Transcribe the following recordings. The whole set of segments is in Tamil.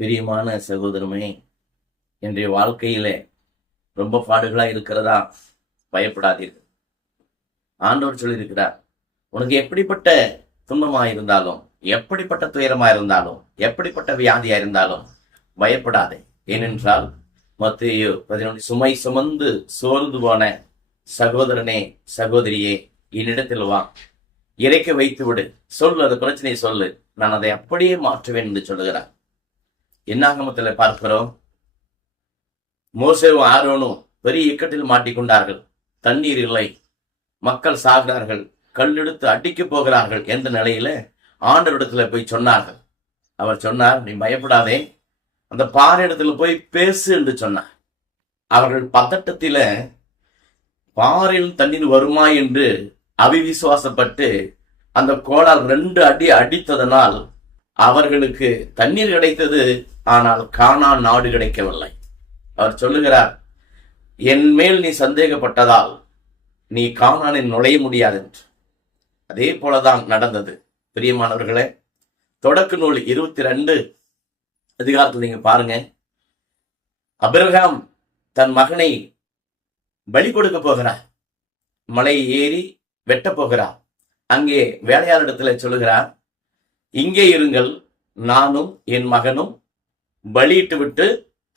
பிரியமான சகோதரமே, இன்றைய வாழ்க்கையில ரொம்ப பாடுகளா இருக்கிறதா? பயப்படாதீர்கள். ஆண்டவர் சொல்லியிருக்கிறார், உனக்கு எப்படிப்பட்ட துன்பமா இருந்தாலும், எப்படிப்பட்ட துயரமா இருந்தாலும், எப்படிப்பட்ட வியாதியா இருந்தாலும் பயப்படாதே. ஏனென்றால் மத்தேயு 11 சுமை சுமந்து சோர்ந்து போன சகோதரனே, சகோதரியே, என்னிடத்தில் வா, இறைக்க வைத்து விடு, சொல்லு, அந்த பிரச்சனையை சொல்லு, நான் அதை அப்படியே மாற்றுவேன் என்று சொல்லுகிறார். என்னாகமத்தில் பார்க்கிறோம், மோசேவும் ஆரோனும் பெரிய இக்கட்டில் மாட்டிக்கொண்டார்கள். தண்ணீர் இல்லை, மக்கள் சாகிறார்கள், கல்லெடுத்து அடிக்கப் போகிறார்கள் என்ற நிலையில ஆண்டவரிடத்துல போய் சொன்னார்கள். அவர் சொன்னார், நீ பயப்படாதே, அந்த பாறை இடத்துல போய் பேசு என்று சொன்னார். அவர்கள் பதட்டத்தில பாறையில் தண்ணீர் வருமா என்று அவிவிசுவாசப்பட்டு அந்த கோடால் 2 அடி அடித்ததனால் அவர்களுக்கு தண்ணீர் கிடைத்தது, ஆனால் கானான் நாடு கிடைக்கவில்லை. அவர் சொல்லுகிறார், என் மேல் நீ சந்தேகப்பட்டதால் நீ கானானில் நுழைய முடியாது என்று. அதே போலதான் நடந்தது. பிரியமானவர்களே, தொடக்க நூல் 22 அதிகாரத்தில் நீங்க பாருங்க, ஆபிரகாம் தன் மகனை பலி கொடுக்க போகிறார். மலை ஏறி வெட்ட போகிறார். அங்கே வேலையாளிடத்துல சொல்லுகிறார், இங்கே இருங்கள், நானும் என் மகனும் பலியிட்டு விட்டு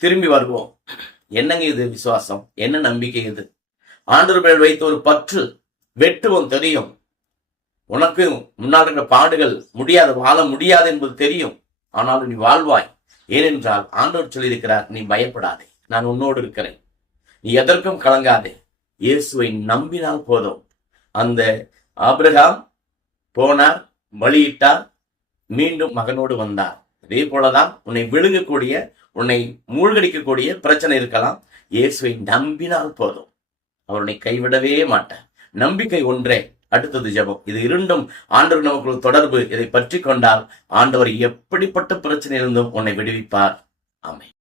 திரும்பி வருவோம். என்னங்க இது விசுவாசம்? என்ன நம்பிக்கை இது? ஆண்டவர் மேல் வைத்த ஒரு பற்று. வெட்டுவோம் தெரியும், உனக்கு முன்னால் இருக்கிற பாடுகள் முடியாது, வாழ முடியாது என்பது தெரியும், ஆனாலும் நீ வாழ்வாய். ஏனென்றால் ஆண்டவர் சொல்லியிருக்கிறார், நீ பயப்படாதே, நான் உன்னோடு இருக்கிறேன், நீ எதற்கும் கலங்காதே, இயேசுவை நம்பினால் போதும். அந்த ஆபிரகாம் போனார், பலியிட்டார், மீண்டும் மகனோடு வந்தார். அதே போலதான் உன்னை விழுங்கக்கூடிய, உன்னை மூழ்கடிக்கக்கூடிய பிரச்சனை இருக்கலாம், இயேசுவை நம்பினால் போதும், அவருடைய கைவிடவே மாட்டார். நம்பிக்கை ஒன்றே, அடுத்தது ஜெபம். இது இரண்டும் ஆண்டவர் நமக்குள்ள தொடர்பு. இதை பற்றி கொண்டால் ஆண்டவர் எப்படிப்பட்ட பிரச்சனையிலிருந்தும் உன்னை விடுவிப்பார். ஆமென்.